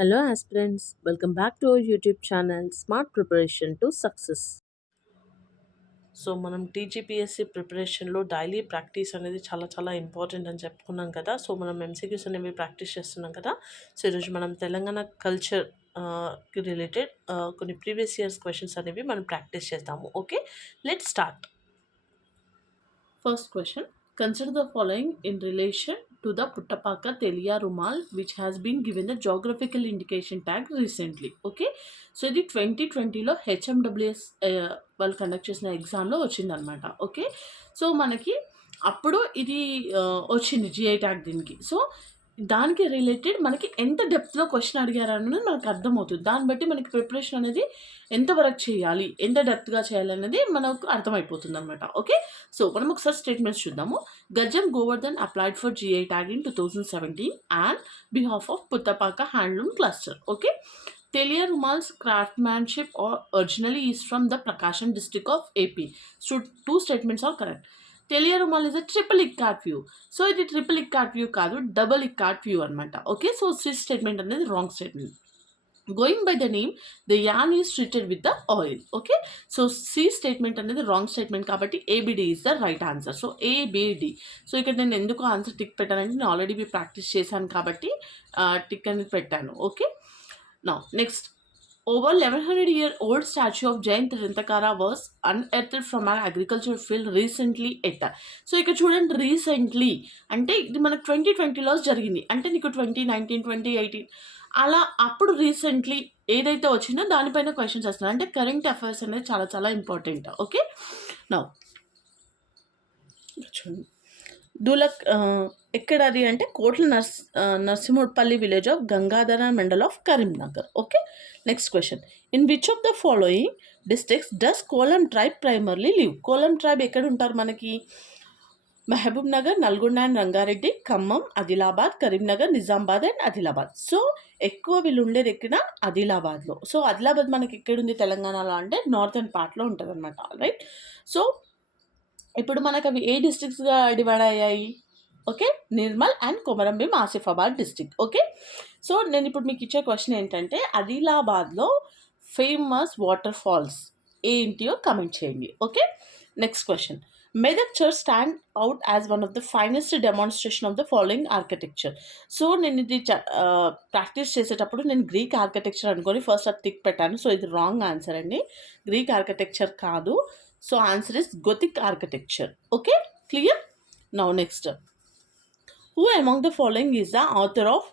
Hello, aspirants. Welcome back to our YouTube channel Smart Preparation to Success. So మనం TGPSC ప్రిపరేషన్లో daily practice అనేది చాలా చాలా important అని చెప్పుకున్నాం కదా. సో మనం ఎంసీక్యూస్ అనేవి ప్రాక్టీస్ చేస్తున్నాం కదా. సో ఈరోజు మనం తెలంగాణ కల్చర్ కి రిలేటెడ్ కొన్ని ప్రీవియస్ ఇయర్స్ క్వశ్చన్స్ అనేవి మనం ప్రాక్టీస్ చేద్దాము. Okay, let start. First question. Consider the following in relation to the Puttapaka Telia Rumal, which has been given the geographical indication tag recently. Okay. So ఇది 2020లో HMWS వాళ్ళు conduct చేసిన ఎగ్జామ్లో వచ్చిందనమాట. Okay, so మనకి అప్పుడు ఇది వచ్చింది జిఐ ట్యాగ్ దీనికి. సో దానికి రిలేటెడ్ మనకి ఎంత డెప్త్లో క్వశ్చన్ అడిగారు అనేది మనకు అర్థమవుతుంది. దాన్ని బట్టి మనకి ప్రిపరేషన్ అనేది ఎంతవరకు చేయాలి, ఎంత డెప్త్గా చేయాలి అనేది మనకు అర్థమైపోతుంది అనమాట. ఓకే, సో మనం ఒకసారి స్టేట్మెంట్స్ చూద్దాము. Gajam Govardhan applied for GI tag in 2017 and behalf of Puttapaka handloom cluster. Okay, Telia Rumal's craftsmanship originally is from the Prakasam district of AP. So two statements are correct. Telia Rumal is a triple ikat view. So ఇది triple ikat view కాదు, double ikat view అనమాట. Okay, so this statement అనేది wrong statement. Going by the name the yarn is treated with the oil. Okay, so C statement అనేది wrong statement కాబట్టి ABD is the right answer. So ABD. So ఇక్కడ నేను ఎందుకు answer tick పెట్టానంటే నేను already practice చేశాను కాబట్టి tick అనేది పెట్టాను. Okay, now next, over 1100-year-old statue of Jain Tirthankara was unearthed from an agricultural field recently at. So ఇక్కడ చూడండి, రీసెంట్లీ అంటే ఇది మనకు 2020లో జరిగింది, అంటే నీకు 2019 2018 అలా అప్పుడు రీసెంట్లీ ఏదైతే వచ్చిందో దానిపైన క్వశ్చన్స్ వస్తున్నాయి. అంటే కరెంట్ అఫైర్స్ అనేది చాలా చాలా ఇంపార్టెంట్. ఓకే, నౌ చూడండి, దూలక్ ఎక్కడ అది అంటే Kotla Narsimhulapalli village of Gangadhara mandal of Karimnagar. Okay, next question. In which of the following districts does Kolam tribe primarily live? Kolam tribe ఎక్కడ ఉంటారు మనకి? Mahabubnagar, Nalgonda and Rangareddy, Khammam, Adilabad, Karimnagar, Nizamabad and Adilabad. So ఎక్కువ వీళ్ళు ఉండేది ఎక్కడ? ఆదిలాబాద్లో. సో ఆదిలాబాద్ మనకి ఎక్కడుంది తెలంగాణలో అంటే నార్థన్ పార్ట్లో ఉంటుంది అనమాట. రైట్, సో ఇప్పుడు మనకు అవి ఏ డిస్ట్రిక్ట్స్గా డివైడ్ అయ్యాయి? Okay, Nirmal and Komaram Bheem Asifabad district. Okay, so నేను ఇప్పుడు మీకు ఇచ్చే క్వశ్చన్ ఏంటంటే ఆదిలాబాద్లో ఫేమస్ వాటర్ ఫాల్స్ ఏంటియో కమెంట్ చేయండి. Okay, next question. Medak church stand out as one of the finest demonstration of the following architecture. So నేను ఇది ప్రాక్టీస్ చేసేటప్పుడు నేను గ్రీక్ ఆర్కిటెక్చర్ అనుకొని ఫస్ట్ అది టిక్ పెట్టాను. సో ఇది రాంగ్ ఆన్సర్ అండి, గ్రీక్ ఆర్కిటెక్చర్ కాదు. So answer is గొతిక్ architecture. Okay, clear? Now next, who among the following is the author of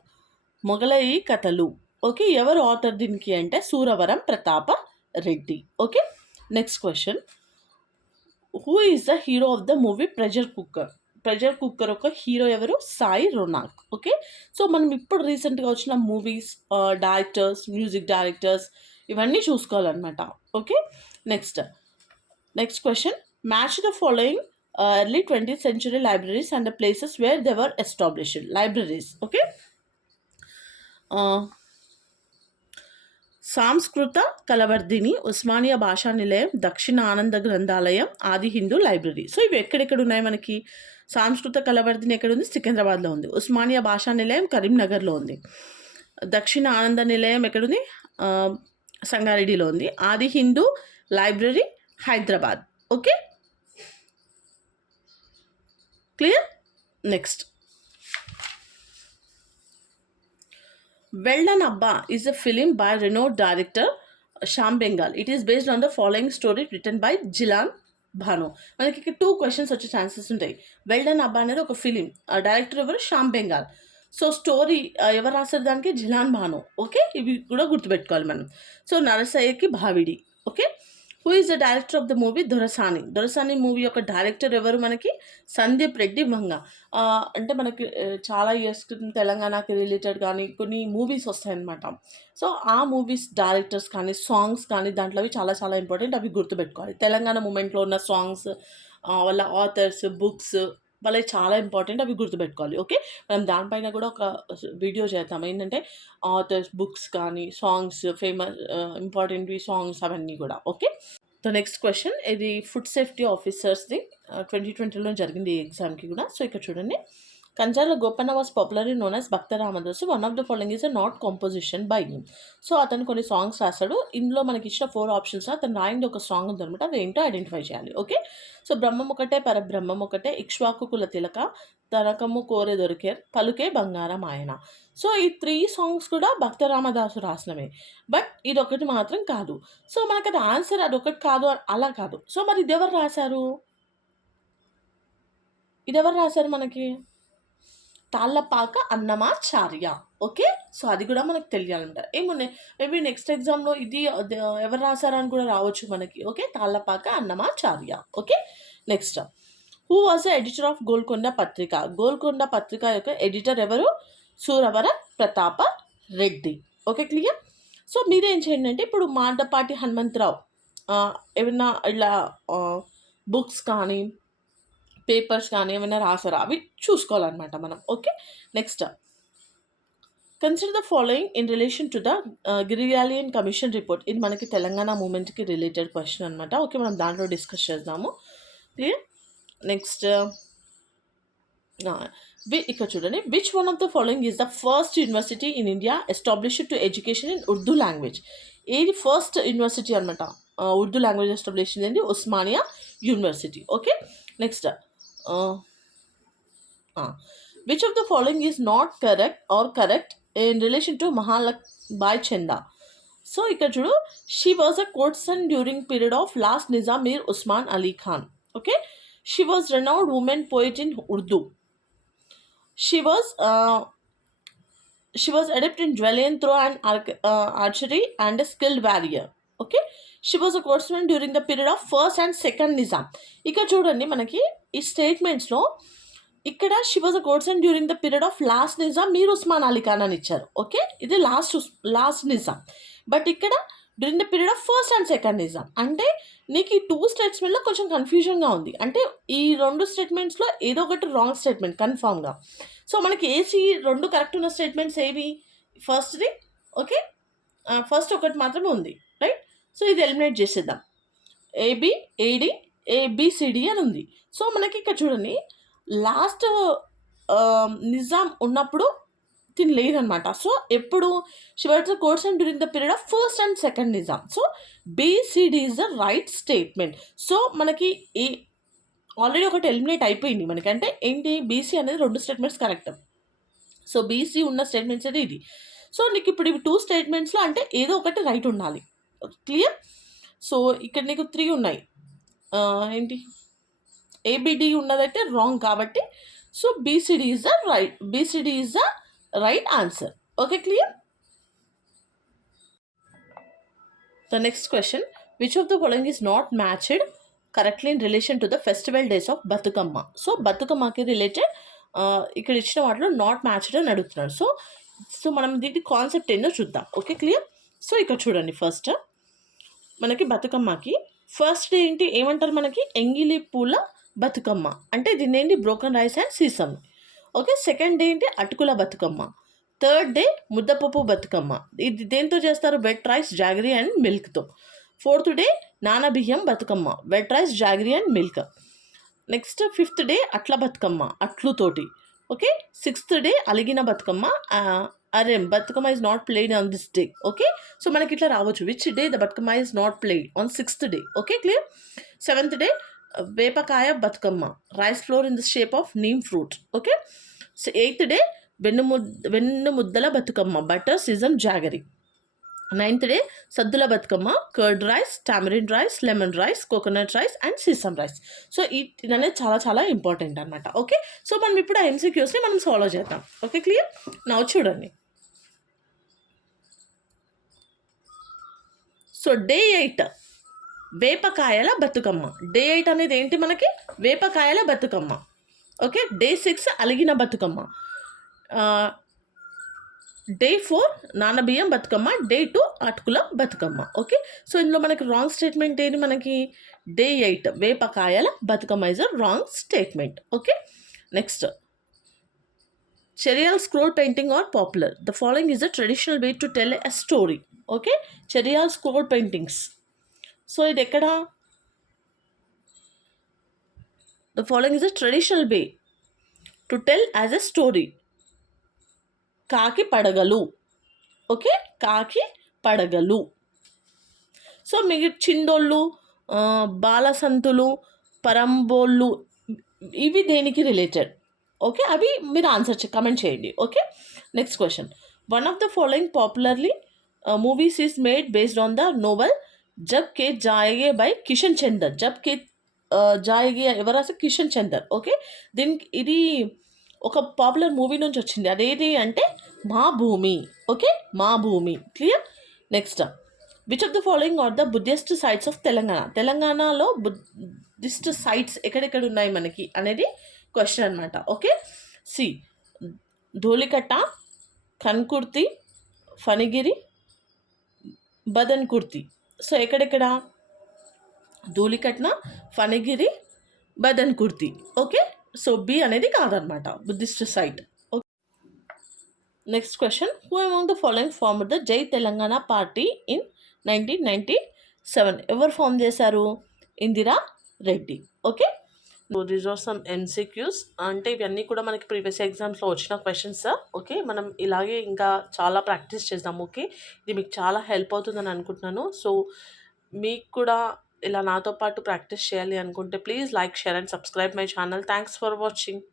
Mogalayi Kathalu? Okay, ఎవరు ఆథర్ దీనికి అంటే Suravaram Pratapa Reddy. Okay, next question. Who is the hero of the movie pressure cooker? Pressure cooker ఒక hero ఎవరు? Sai రోనాక్. Okay, so మనం ఇప్పుడు రీసెంట్గా వచ్చిన movies, directors, music directors ఇవన్నీ చూసుకోవాలన్నమాట. Okay, next question. Match the following early 20th century libraries and the places where they were established. Libraries. Okay, సంస్కృత కలవర్ధిని, ఉస్మానియా భాషా నిలయం, దక్షిణ ఆనంద గ్రంథాలయం, ఆది హిందూ లైబ్రరీ. సో ఇవి ఎక్కడెక్కడ ఉన్నాయి మనకి? సంస్కృత కలవర్ధిని ఎక్కడ ఉంది? సికింద్రాబాద్లో ఉంది. ఉస్మానియా భాషా నిలయం కరీంనగర్లో ఉంది. దక్షిణ ఆనంద నిలయం ఎక్కడుంది? సంగారెడ్డిలో ఉంది. ఆది Hindu library Hyderabad. Okay, clear? Next, well done అబ్బా is a film by renowned director Shyam Bengal. It is based on the following story written by Jilan Bhanu. మనకి ఇక్కడ 2 క్వశ్చన్స్ వచ్చే ఛాన్సెస్ ఉంటాయి. వెల్డన్ అబ్బా అనేది ఒక ఫిలిం, డైరెక్టర్ ఎవరు? శ్యామ్ బెంగాల్. సో స్టోరీ ఎవరు రాశారు దానికి? జిలాన్ భాను. ఓకే, ఇవి కూడా గుర్తుపెట్టుకోవాలి మనం. సో నరసయ్యకి భావిడి. Okay, who is the director of the movie Dorasani? Dorasani movie యొక్క డైరెక్టర్ ఎవరు మనకి? సందీప్ రెడ్డి వంగ. అంటే మనకి చాలా ఇయర్స్ క్రితం తెలంగాణకి రిలేటెడ్ కానీ కొన్ని మూవీస్ వస్తాయన్నమాట. సో ఆ మూవీస్ డైరెక్టర్స్ కానీ సాంగ్స్ కానీ దాంట్లో అవి చాలా చాలా ఇంపార్టెంట్, అవి గుర్తుపెట్టుకోవాలి. తెలంగాణ మూమెంట్లో ఉన్న సాంగ్స్, వాళ్ళ ఆథర్స్, బుక్స్ వాళ్ళకి చాలా ఇంపార్టెంట్, అవి గుర్తుపెట్టుకోవాలి. ఓకే, మనం దానిపైన కూడా ఒక వీడియో చేద్దాం, ఏంటంటే ఆథర్స్, బుక్స్ కానీ సాంగ్స్, ఫేమస్ ఇంపార్టెంట్వి సాంగ్స్ అవన్నీ కూడా. Okay, the next question. ఇది ఫుడ్ సేఫ్టీ ఆఫీసర్స్ది 2020లో జరిగింది ఈ ఎగ్జామ్కి కూడా. సో ఇక్కడ చూడండి, Kanjala Gopana was popularly known as Bhakta Ramadasu. One of the following is a not composition by him. So అతను కొన్ని సాంగ్స్ రాశాడు. ఇందులో మనకి ఇచ్చిన 4 ఆప్షన్స్ అతను రాయింది ఒక సాంగ్ ఉందనమాట. అది ఏంటో ఐడెంటిఫై చేయాలి. ఓకే, సో బ్రహ్మం ఒకటే పరబ్రహ్మం ఒకటే ఇక్ష్వాకు కుల తిలక తనకము కోరె దొరికే పలుకే బంగారం ఆయన. సో ఈ 3 సాంగ్స్ కూడా భక్త రామదాసు రాసినవే. బట్ ఇదొకటి మాత్రం కాదు. సో మనకి అది ఆన్సర్ అదొకటి కాదు అలా కాదు. సో మరి ఇదెవరు రాశారు? మనకి తాళ్ళపాక అన్నమాచార్య. ఓకే, సో అది కూడా మనకు తెలియాలంట. ఏమున్నాయి మేబీ నెక్స్ట్ ఎగ్జామ్లో ఇది ఎవరు రాశారని కూడా రావచ్చు మనకి. Okay, Tallapaka Annamacharya. Okay, next who was the editor of Golconda Patrika? Golconda Patrika యొక్క ఎడిటర్ ఎవరు? Suravaram Pratapa Reddy. Okay, clear. So మీరేం చేయండి అంటే ఇప్పుడు మాడపాటి హనుమంతరావు ఏమన్నా ఇలా బుక్స్ కానీ పేపర్స్ కానీ ఏమైనా రాసారా అవి చూసుకోవాలన్నమాట మనం. Okay, next consider the following in relation to the Girglani commission report. ఇది మనకి తెలంగాణ మూమెంట్కి రిలేటెడ్ క్వశ్చన్ అనమాట. ఓకే, మనం దాంట్లో డిస్కస్ చేద్దాము. క్లియర్. నెక్స్ట్ ఇక్కడ చూడండి, which one of the following is the first university in India established to education in Urdu language? ఏది ఫస్ట్ యూనివర్సిటీ అనమాట ఉర్దూ లాంగ్వేజ్ ఎస్టాబ్లిష్ అయింది? Osmania University. Okay, next which of the following is not correct or correct in relation to Mahalakbai Chenda? So ఇక్కడ చూడు, she was a courtesan during period of last Nizam Mir Usman Ali Khan. Okay, she was renowned woman poet in Urdu. She was adept in javelin throw and archery and a skilled warrior. Okay, she was a courtesan during the period of first and second Nizam. ఇక్కడ చూడండి మనకి ఈ స్టేట్మెంట్స్లో ఇక్కడ she was a courtesan during the period of last Nizam Mir Osman Ali Khan అని ఇచ్చారు. Okay, ఇది last Nizam. But ఇక్కడ during the period of first and second Nizam అంటే నీకు ఈ 2 స్టేట్మెంట్లో కొంచెం కన్ఫ్యూజన్గా ఉంది. అంటే ఈ 2 స్టేట్మెంట్స్లో ఏదో ఒకటి రాంగ్ స్టేట్మెంట్ కన్ఫామ్గా. సో మనకి ఏసీ 2 కరెక్ట్ ఉన్న స్టేట్మెంట్స్ ఏవి? ఫస్ట్ది. ఓకే, ఫస్ట్ ఒకటి మాత్రమే ఉంది, రైట్. సో ఇది ఎలిమినేట్ చేసేద్దాం. ఏబి ఏడి ఏబిసిడి అని ఉంది. సో మనకి ఇక్కడ చూడండి, లాస్ట్ నిజాం ఉన్నప్పుడు తిని లేదనమాట. సో ఎప్పుడు she was the courtesan during the period of first and second Nizam. So BCD is the right statement. So మనకి ఈ ఆల్రెడీ ఒకటి ఎలిమినేట్ అయిపోయింది మనకి. అంటే ఏంటి, బీసీ అనేది 2 స్టేట్మెంట్స్ కరెక్ట్. సో బీసీ ఉన్న స్టేట్మెంట్స్ అనేది ఇది. సో నీకు ఇప్పుడు ఇవి 2 స్టేట్మెంట్స్లో అంటే ఏదో ఒకటి రైట్ ఉండాలి. క్లియర్. సో ఇక్కడ నీకు 3 ఉన్నాయి. ఏంటి, ఏబిడి ఉన్నదైతే రాంగ్ కాబట్టి so BCD is the right answer. Okay, clear. The next question, which of the following is not matched correctly in relation to the festival days of Bathukamma? So బతుకమ్మకి related ఇక్కడ ఇచ్చిన వాటిలో నాట్ మ్యాచ్డ్ అని అడుగుతున్నాడు. So మనం దీని concept ఏంటో చూద్దాం. Okay, clear. సో ఇక్కడ చూడండి, ఫస్ట్ మనకి బతుకమ్మకి ఫస్ట్ డే ఏంటి ఏమంటారు మనకి, ఎంగిలి పూల బతుకమ్మ అంటే దీన్ని ఏంటి, broken rice and sesame. Okay, second day ఏంటి, అటుకుల బతుకమ్మ. థర్డ్ డే ముద్దపప్పు బతుకమ్మ. ఇది దేంతో చేస్తారు, వెట్ రైస్ జాగరీ అండ్ మిల్క్తో. Fourth day Nanabiyyam Bathukamma, wet rice jaggery and milk. Next fifth day Atla Bathukamma, అట్లుతోటి. Okay, sixth day Aligina Bathukamma, Bathukamma is not played on this day. Okay, so మనకి ఇట్లా రావచ్చు, which day the Bathukamma is not played on sixth day. Okay, clear. Seventh day Vepakaya Bathukamma, rice flour in the shape of neem fruit. Okay, so eighth day వెన్ను ముద్దల Bathukamma, butter season jaggery. Ninth day Saddula Bathukamma, curd rice, tamarind rice, lemon rice, coconut rice and sesame rice. So ఇది అనేది చాలా చాలా important అనమాట. Okay, so మనం ఇప్పుడు ఆ ఎంసీక్యూస్ని మనం సాల్వ్ చేద్దాం. Okay, clear. నా చూడండి, సో డే 8 వేపకాయల బతుకమ్మ. డే 8 అనేది ఏంటి మనకి, వేపకాయల బతుకమ్మ. ఓకే, డే 6 అలిగిన బతుకమ్మ. డే 4 నానబియ్యం బతుకమ్మ. డే 2 అటుకుల బతుకమ్మ. ఓకే, సో ఇందులో మనకి రాంగ్ స్టేట్మెంట్ ఏంటి, మనకి డే 8 వేపకాయల Bathukamma is a wrong statement. Okay, next Cheriyal scroll painting are popular. The following is a traditional way to tell a story. Okay, Cheriyal scroll paintings. So ఇది ఎక్కడ, the following is a traditional way to tell as a story. Kaki Padagalu. Okay, కాకి పడగలు. So మీకు చిందోళ్ళు, బాలసంతులు, పరంబోళ్ళు ఇవి దేనికి related? Okay, అవి మీరు answer comment చేయండి. Okay, next question. One of the following popularly movies is made based on the novel Jab Ke Jayege by Kishan Chander. Jab Ke Jayege ఎవరు రాసి? Kishan Chander. Okay, దీనికి ఇది ఒక పాపులర్ మూవీ నుంచి వచ్చింది. అదేది అంటే మా భూమి. Okay, Maa Bhoomi. Clear? Next, which of the following are the Buddhist sites of Telangana? తెలంగాణలో బుద్ధిస్ట్ సైట్స్ ఎక్కడెక్కడ ఉన్నాయి మనకి అనేది క్వశ్చన్ అనమాట. Okay, C Dhulikatta, Kankurthi, Phanigiri, Badankurthi. So ఎక్కడెక్కడ? Dhulikatta, Phanigiri, Badankurthi. Okay, so B అనేది కాదనమాట Buddhist site. Next question. Who among the following formed the Jai Telangana Party in 1997? ఎవరు ఫామ్ చేశారు? Indira Reddy. Okay, these are some MCQs. అంటే ఇవన్నీ కూడా మనకి ప్రీవియస్ ఎగ్జామ్స్లో వచ్చిన క్వశ్చన్స్. ఓకే, మనం ఇలాగే ఇంకా చాలా ప్రాక్టీస్ చేద్దాం. ఓకే, ఇది మీకు చాలా హెల్ప్ అవుతుందని అనుకుంటున్నాను. సో మీకు కూడా ఇలా నాతో పాటు ప్రాక్టీస్ చేయాలి అనుకుంటే please like, share and subscribe my channel. Thanks for watching.